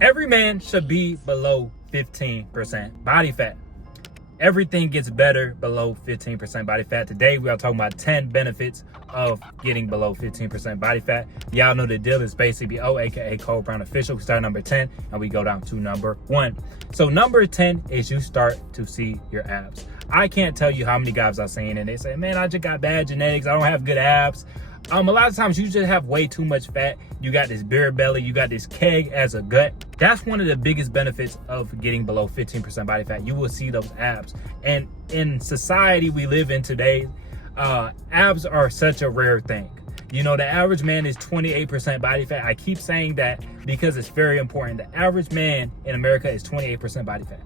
Every man should be below 15% body fat. Everything gets better below 15% body fat. Today, we are talking about 10 benefits of getting below 15% body fat. Y'all know the deal is basically O, aka Cole Brown Official. We start number 10 and we go down to number 1. So number 10 is you start to see your abs. I can't tell you how many guys I've seen and they say, man, I just got bad genetics. I don't have good abs. A lot of times you just have way too much fat. You got this beer belly, you got this keg as a gut. That's one of the biggest benefits of getting below 15% body fat. You will see those abs. And in society we live in today, abs are such a rare thing. You know, the average man is 28% body fat. I keep saying that because it's very important. The average man in America is 28% body fat.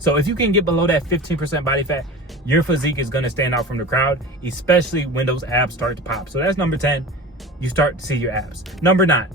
So if you can get below that 15% body fat, your physique is going to stand out from the crowd, especially when those abs start to pop. So that's number 10. You start to see your abs. Number 9,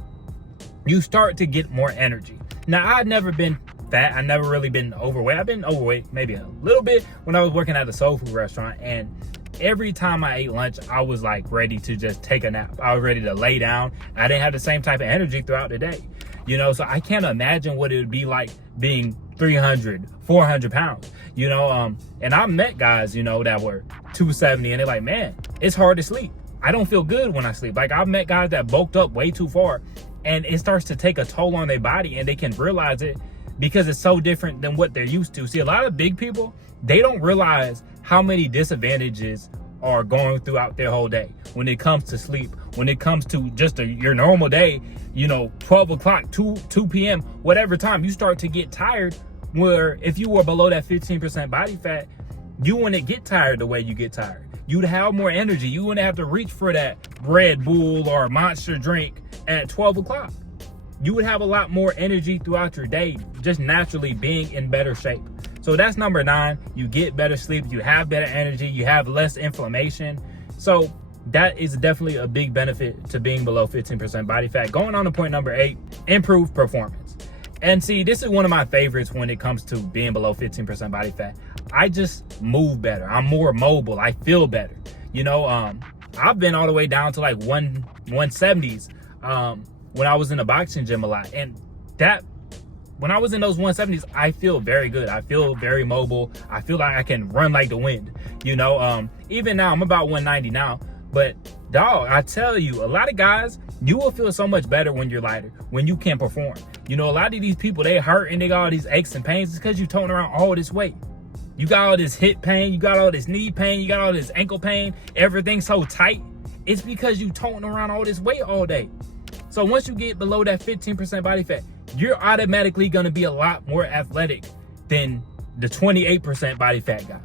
you start to get more energy. Now, I've never been fat. I've never really been overweight. I've been overweight maybe a little bit when I was working at a soul food restaurant. And every time I ate lunch, I was like ready to just take a nap. I was ready to lay down. I didn't have the same type of energy throughout the day. You know, so I can't imagine what it would be like being 300, 400 pounds, you know, and I met guys, you know, that were 270 and they're like, man, it's hard to sleep. I don't feel good when I sleep. Like I've met guys that bulked up way too far and it starts to take a toll on their body and they can realize it because it's so different than what they're used to. See, a lot of big people, they don't realize how many disadvantages are going throughout their whole day when it comes to sleep, when it comes to just your normal day, you know, 12 o'clock, 2 p.m., whatever time you start to get tired, where if you were below that 15% body fat, you wouldn't get tired the way you get tired. You'd have more energy. You wouldn't have to reach for that Red Bull or Monster drink at 12 o'clock. You would have a lot more energy throughout your day, just naturally being in better shape. So that's number 9. You get better sleep, you have better energy, you have less inflammation. So that is definitely a big benefit to being below 15% body fat. Going on to point number 8, improved performance. And see, this is one of my favorites when it comes to being below 15% body fat. I just move better. I'm more mobile. I feel better. You know, I've been all the way down to like 170s when I was in the boxing gym a lot. And that, when I was in those 170s, I feel very good. I feel very mobile. I feel like I can run like the wind. You know, even now, I'm about 190 now. But dog, I tell you, a lot of guys, you will feel so much better when you're lighter, when you can perform. You know, a lot of these people, they hurt and they got all these aches and pains. It's because you're toting around all this weight. You got all this hip pain, you got all this knee pain, you got all this ankle pain, everything's so tight. It's because you toting around all this weight all day. So once you get below that 15% body fat, you're automatically going to be a lot more athletic than the 28% body fat guy.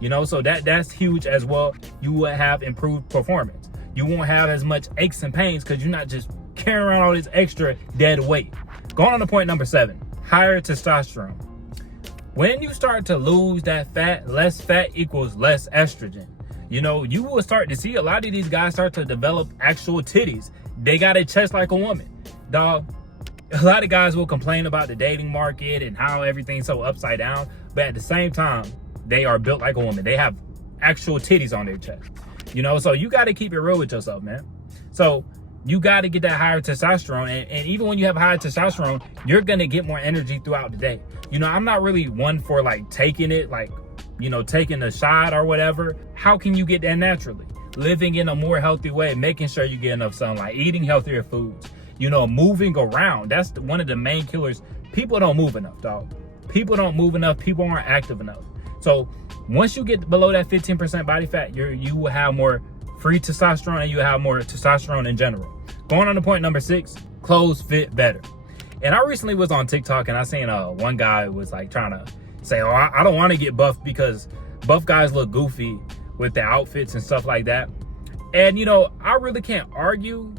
You know, so that's huge as well. You will have improved performance. You won't have as much aches and pains because you're not just carrying around all this extra dead weight. Going on to point number 7, higher testosterone. When you start to lose that fat, less fat equals less estrogen. You know, you will start to see a lot of these guys start to develop actual titties. They got a chest like a woman. Dog, a lot of guys will complain about the dating market and how everything's so upside down. But at the same time, they are built like a woman. They have actual titties on their chest. You know, so you got to keep it real with yourself, man. So you got to get that higher testosterone. And even when you have higher testosterone, you're going to get more energy throughout the day. You know, I'm not really one for like taking it, like, you know, taking a shot or whatever. How can you get that naturally? Living in a more healthy way, making sure you get enough sunlight, eating healthier foods, you know, moving around. That's one of the main killers. People don't move enough, dog. People don't move enough. People aren't active enough. So once you get below that 15% body fat, you will have more free testosterone and you have more testosterone in general. Going on to point number 6, clothes fit better. And I recently was on TikTok and I seen one guy was like trying to say, oh, I don't want to get buff because buff guys look goofy with the outfits and stuff like that. And, you know, I really can't argue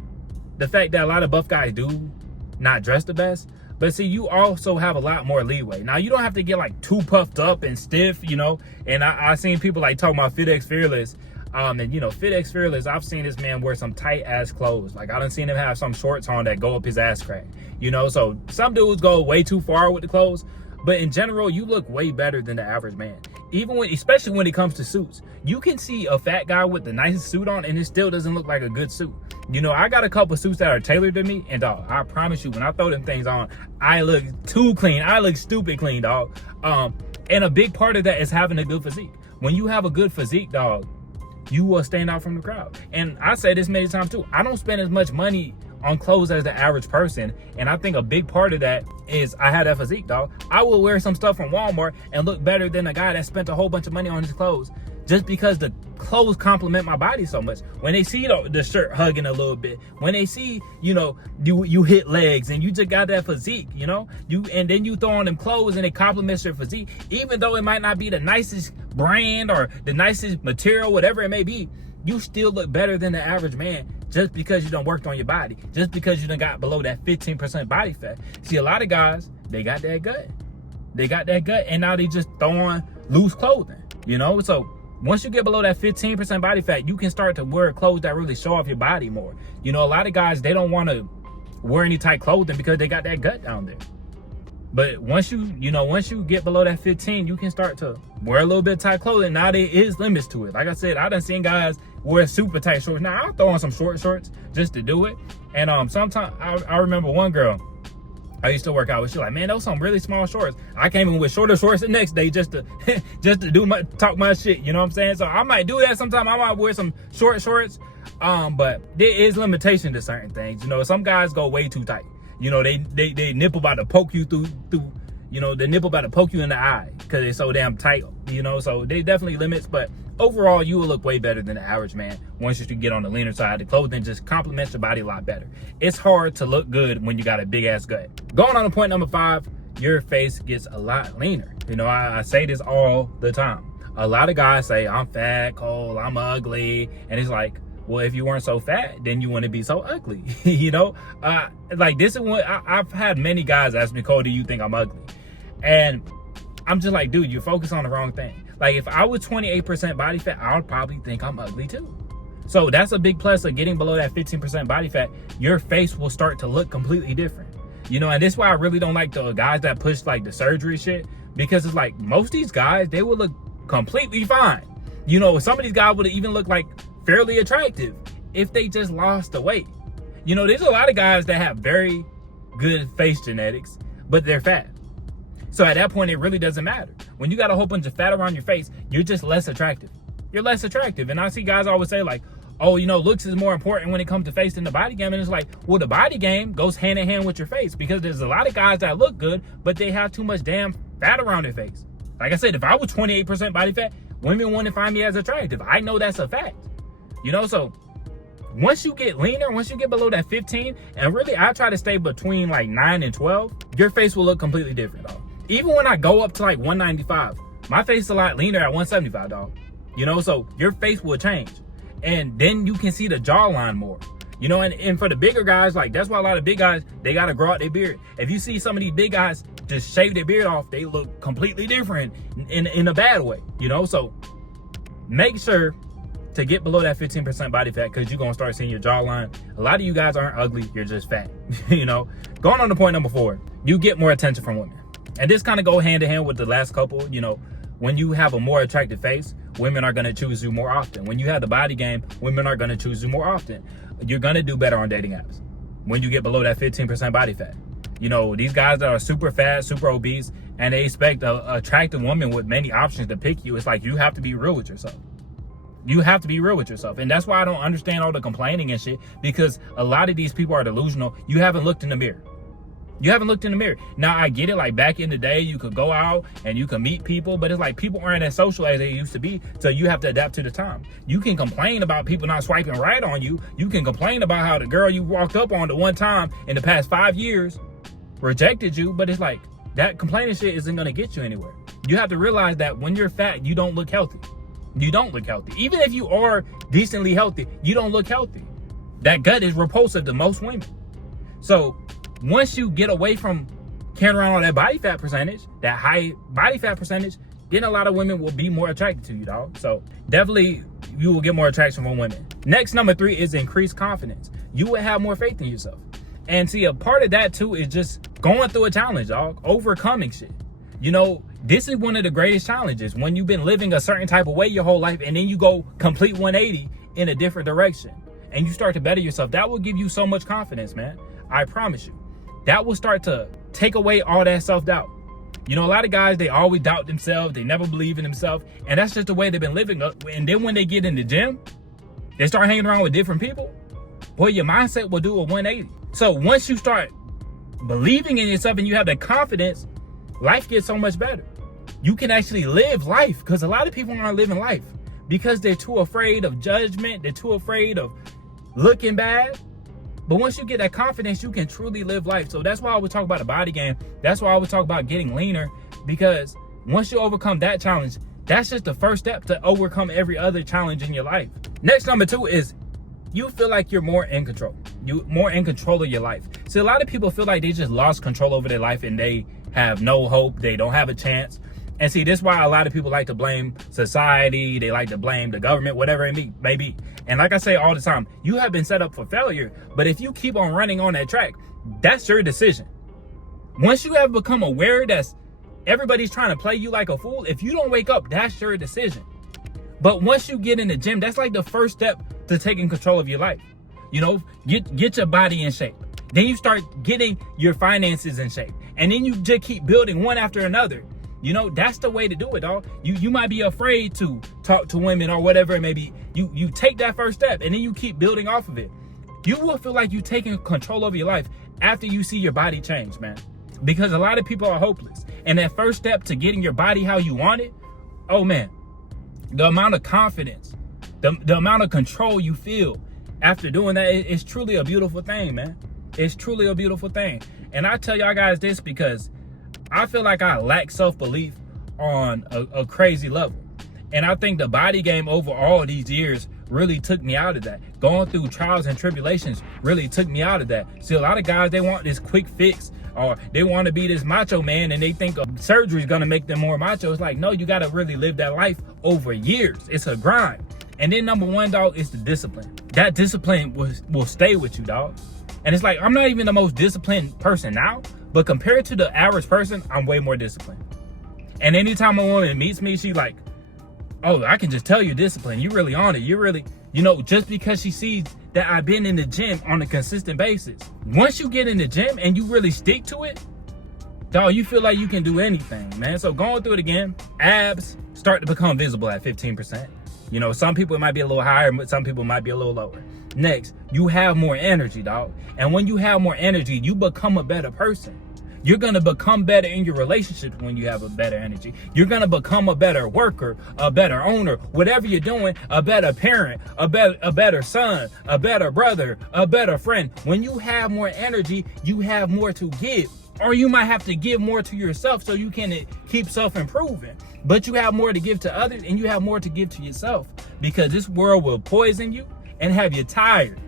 the fact that a lot of buff guys do not dress the best. But see, you also have a lot more leeway. Now, you don't have to get like too puffed up and stiff, you know. And I seen people like talking about FitX Fearless. And, you know, FitX Fearless, I've seen this man wear some tight ass clothes. Like, I done seen him have some shorts on that go up his ass crack. You know, so some dudes go way too far with the clothes. But in general, you look way better than the average man. especially when it comes to suits, you can see a fat guy with the nicest suit on and it still doesn't look like a good suit. You know, I got a couple suits that are tailored to me, and dog, I promise you, when I throw them things on, I look too clean. I look stupid clean, dog. And a big part of that is having a good physique. When you have a good physique, dog, you will stand out from the crowd. And I say this many times too, I don't spend as much money on clothes as the average person, and I think a big part of that is I had that physique, dog. I will wear some stuff from Walmart and look better than a guy that spent a whole bunch of money on his clothes, just because the clothes complement my body so much. When they see the shirt hugging a little bit, when they see, you know, you hit legs and you just got that physique, you know, and then you throw on them clothes and it complements your physique, even though it might not be the nicest brand or the nicest material, whatever it may be, you still look better than the average man, just because you done worked on your body, just because you done got below that 15% body fat. See, a lot of guys, they got that gut. They got that gut, and now they just throwing loose clothing, you know? So once you get below that 15% body fat, you can start to wear clothes that really show off your body more. You know, a lot of guys, they don't want to wear any tight clothing because they got that gut down there. But once you get below that 15, you can start to wear a little bit of tight clothing. Now there is limits to it. Like I said, I done seen guys wear super tight shorts. Now I'll throw on some short shorts just to do it. And sometimes I remember one girl I used to work out with. She's like, man, those some really small shorts. I came in with shorter shorts the next day just to talk my shit. You know what I'm saying? So I might do that sometime. I might wear some short shorts. But there is limitation to certain things. You know, some guys go way too tight. You know, they nipple about to poke you through, you know, the nipple about to poke you in the eye because they're so damn tight, you know, so they definitely limits. But overall, you will look way better than the average man once you get on the leaner side. The clothing just complements your body a lot better. It's hard to look good when you got a big ass gut. Going on to point number 5, your face gets a lot leaner. You know, I say this all the time. A lot of guys say, I'm fat, Cole, I'm ugly. And it's like, well, if you weren't so fat, then you wouldn't be so ugly. You know, like this is what I've had many guys ask me, Cole, do you think I'm ugly? And I'm just like, dude, you're focused on the wrong thing. Like if I was 28% body fat, I would probably think I'm ugly too. So that's a big plus of getting below that 15% body fat. Your face will start to look completely different. You know, and this is why I really don't like the guys that push like the surgery shit, because it's like most of these guys, they will look completely fine. You know, some of these guys would even look like fairly attractive if they just lost the weight. You know, there's a lot of guys that have very good face genetics, but they're fat. So at that point, it really doesn't matter. When you got a whole bunch of fat around your face, you're just less attractive. You're less attractive. And I see guys always say like, oh, you know, looks is more important when it comes to face than the body game. And it's like, well, the body game goes hand in hand with your face, because there's a lot of guys that look good, but they have too much damn fat around their face. Like I said, if I was 28% body fat, women wouldn't find me as attractive. I know that's a fact. You know, so once you get leaner, once you get below that 15, and really I try to stay between like 9 and 12, your face will look completely different, dog. Even when I go up to like 195, my face is a lot leaner at 175, dog. You know, so your face will change. And then you can see the jawline more. You know, and for the bigger guys, like that's why a lot of big guys, they got to grow out their beard. If you see some of these big guys just shave their beard off, they look completely different in a bad way, you know? So make sure to get below that 15% body fat, because you're going to start seeing your jawline. A lot of you guys aren't ugly, you're just fat. You know, going on to point number 4, you get more attention from women. And this kind of go hand in hand with the last couple. You know, when you have a more attractive face, women are going to choose you more often. When you have the body game, women are going to choose you more often. You're going to do better on dating apps when you get below that 15% body fat. You know, these guys that are super fat, super obese, and they expect an attractive woman with many options to pick you. It's like, you have to be real with yourself. You have to be real with yourself. And that's why I don't understand all the complaining and shit, because a lot of these people are delusional. You haven't looked in the mirror. You haven't looked in the mirror. Now, I get it. Like back in the day, you could go out and you could meet people, but it's like people aren't as social as they used to be. So you have to adapt to the time. You can complain about people not swiping right on you. You can complain about how the girl you walked up on the one time in the past 5 years rejected you, but it's like that complaining shit isn't going to get you anywhere. You have to realize that when you're fat, you don't look healthy. You don't look healthy. Even if you are decently healthy, you don't look healthy. That gut is repulsive to most women. So once you get away from carrying around all that body fat percentage, that high body fat percentage, then a lot of women will be more attracted to you, dog. So definitely you will get more attraction from women. Next, number 3 is increased confidence. You will have more faith in yourself. And see, a part of that too is just going through a challenge, dog, overcoming shit. You know, This is one of the greatest challenges when you've been living a certain type of way your whole life, and then you go complete 180 in a different direction and you start to better yourself. That will give you so much confidence, man. I promise you. That will start to take away all that self-doubt. You know, a lot of guys, they always doubt themselves. They never believe in themselves. And that's just the way they've been living. And then when they get in the gym, they start hanging around with different people. Boy, your mindset will do a 180. So once you start believing in yourself and you have the confidence, life gets so much better. You can actually live life, because a lot of people aren't living life because they're too afraid of judgment. They're too afraid of looking bad. But once you get that confidence, you can truly live life. So that's why I would talk about the body game. That's why I would talk about getting leaner, because once you overcome that challenge, that's just the first step to overcome every other challenge in your life. Next, number 2 is you feel like you're more in control. You're more in control of your life. See, a lot of people feel like they just lost control over their life and they have no hope. They don't have a chance. And see, this is why a lot of people like to blame society. They like to blame the government, whatever it may be. And like I say all the time, you have been set up for failure. But if you keep on running on that track, that's your decision. Once you have become aware that everybody's trying to play you like a fool, if you don't wake up, that's your decision. But once you get in the gym, that's like the first step to taking control of your life. You know, get your body in shape. Then you start getting your finances in shape. And then you just keep building one after another. You know, that's the way to do it, dog. You might be afraid to talk to women or whatever it may be. You take that first step and then you keep building off of it. You will feel like you're taking control of your life after you see your body change, man. Because a lot of people are hopeless. And that first step to getting your body how you want it, oh man, the amount of confidence, the amount of control you feel after doing that is truly a beautiful thing, man. It's truly a beautiful thing. And I tell y'all guys this because I feel like I lack self-belief on a crazy level. And I think the body game over all these years really took me out of that. Going through trials and tribulations really took me out of that. See, a lot of guys, they want this quick fix, or they want to be this macho man, and they think surgery is going to make them more macho. It's like, no, you got to really live that life over years. It's a grind. And then number 1, dog, is the discipline. That discipline will stay with you, dog. And it's like, I'm not even the most disciplined person now, but compared to the average person, I'm way more disciplined. And anytime a woman meets me, she's like, oh, I can just tell you're disciplined. You're really on it. You're really, you know, just because she sees that I've been in the gym on a consistent basis. Once you get in the gym and you really stick to it, dog, you feel like you can do anything, man. So going through it again, abs start to become visible at 15%. You know, some people it might be a little higher, but some people might be a little lower. Next, you have more energy, dog. And when you have more energy, you become a better person. You're going to become better in your relationships when you have a better energy. You're going to become a better worker, a better owner, whatever you're doing, a better parent, a better son, a better brother, a better friend. When you have more energy, you have more to give. Or you might have to give more to yourself so you can keep self-improving. But you have more to give to others, and you have more to give to yourself, because this world will poison you and have you tired.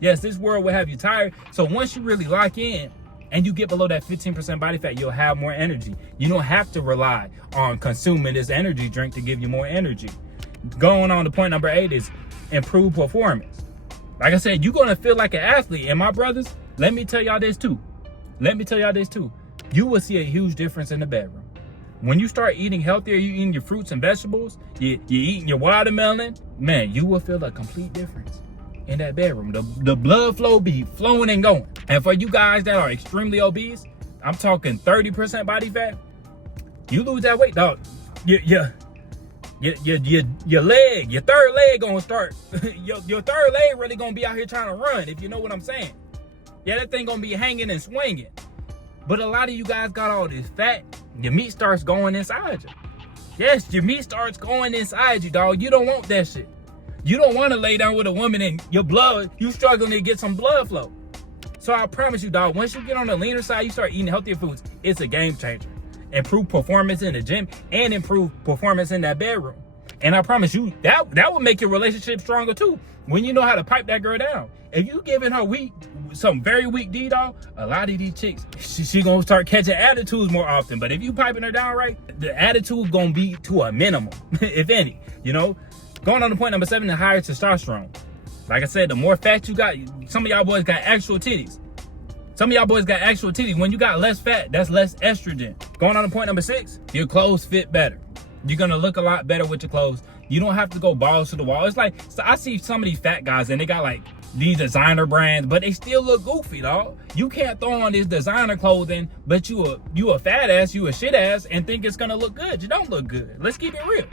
Yes, this world will have you tired. So once you really lock in and you get below that 15% body fat, you'll have more energy. You don't have to rely on consuming this energy drink to give you more energy. Going on to point number 8 is improved performance. Like I said, you're going to feel like an athlete. And my brothers, let me tell y'all this too. You will see a huge difference in the bedroom. When you start eating healthier, you eating your fruits and vegetables, you're eating your watermelon, man, you will feel a complete difference in that bedroom. The blood flow be flowing and going. And for you guys that are extremely obese, I'm talking 30% body fat, you lose that weight, dog. Your leg, your third leg gonna start, your third leg really gonna be out here trying to run, if you know what I'm saying. Yeah, that thing gonna be hanging and swinging. But a lot of you guys got all this fat, your meat starts going inside you. Yes, your meat starts going inside you, dog. You don't want that shit. You don't want to lay down with a woman and your blood, you struggling to get some blood flow. So I promise you, dog, once you get on the leaner side, you start eating healthier foods, it's a game changer. Improve performance in the gym and improve performance in that bedroom. And I promise you, that will make your relationship stronger too, when you know how to pipe that girl down. If you giving her some very weak D, dog, a lot of these chicks, she gonna start catching attitudes more often. But if you piping her down right, the attitude gonna be to a minimum, if any, you know. Going on to point number 7, the higher testosterone. Like I said, the more fat you got, some of y'all boys got actual titties. Some of y'all boys got actual titties. When you got less fat, that's less estrogen. Going on to point number 6, your clothes fit better. You're gonna look a lot better with your clothes. You don't have to go balls to the wall. It's like, so I see some of these fat guys and they got like these designer brands, but they still look goofy, dog. You can't throw on this designer clothing, but you a fat ass, you a shit ass, and think it's gonna look good. You don't look good. Let's keep it real.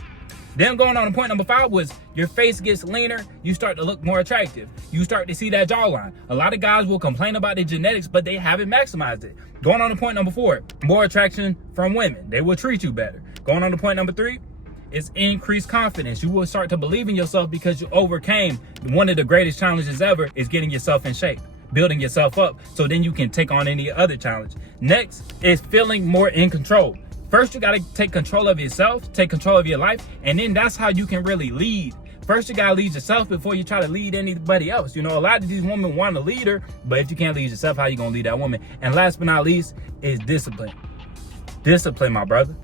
Then going on to point number 5 was your face gets leaner, you start to look more attractive. You start to see that jawline. A lot of guys will complain about their genetics, but they haven't maximized it. Going on to point number 4, more attraction from women. They will treat you better. Going on to point number 3, is increased confidence. You will start to believe in yourself because you overcame one of the greatest challenges ever, is getting yourself in shape, building yourself up, so then you can take on any other challenge. Next is feeling more in control. First, you got to take control of yourself, take control of your life, and then that's how you can really lead. First, you got to lead yourself before you try to lead anybody else. You know, a lot of these women want a leader, but if you can't lead yourself, how you going to lead that woman? And last but not least is discipline. Discipline, my brother.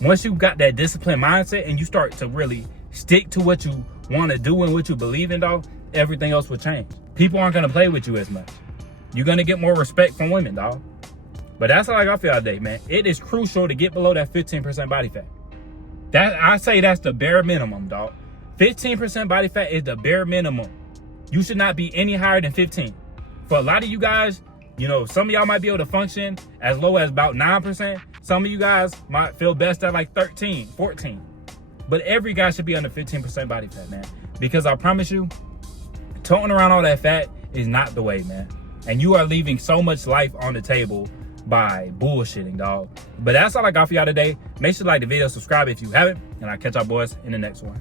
Once you got that discipline mindset and you start to really stick to what you want to do and what you believe in, dog, everything else will change. People aren't going to play with you as much. You're going to get more respect from women, dog. But that's how I feel today, man. It is crucial to get below that 15% body fat. I say that's the bare minimum, dog. 15% body fat is the bare minimum. You should not be any higher than 15. For a lot of you guys, you know, some of y'all might be able to function as low as about 9%. Some of you guys might feel best at like 13, 14. But every guy should be under 15% body fat, man. Because I promise you, toting around all that fat is not the way, man. And you are leaving so much life on the table by bullshitting, dog. But that's all I got for y'all today. Make sure to like the video, subscribe if you haven't, and I'll catch y'all boys in the next one.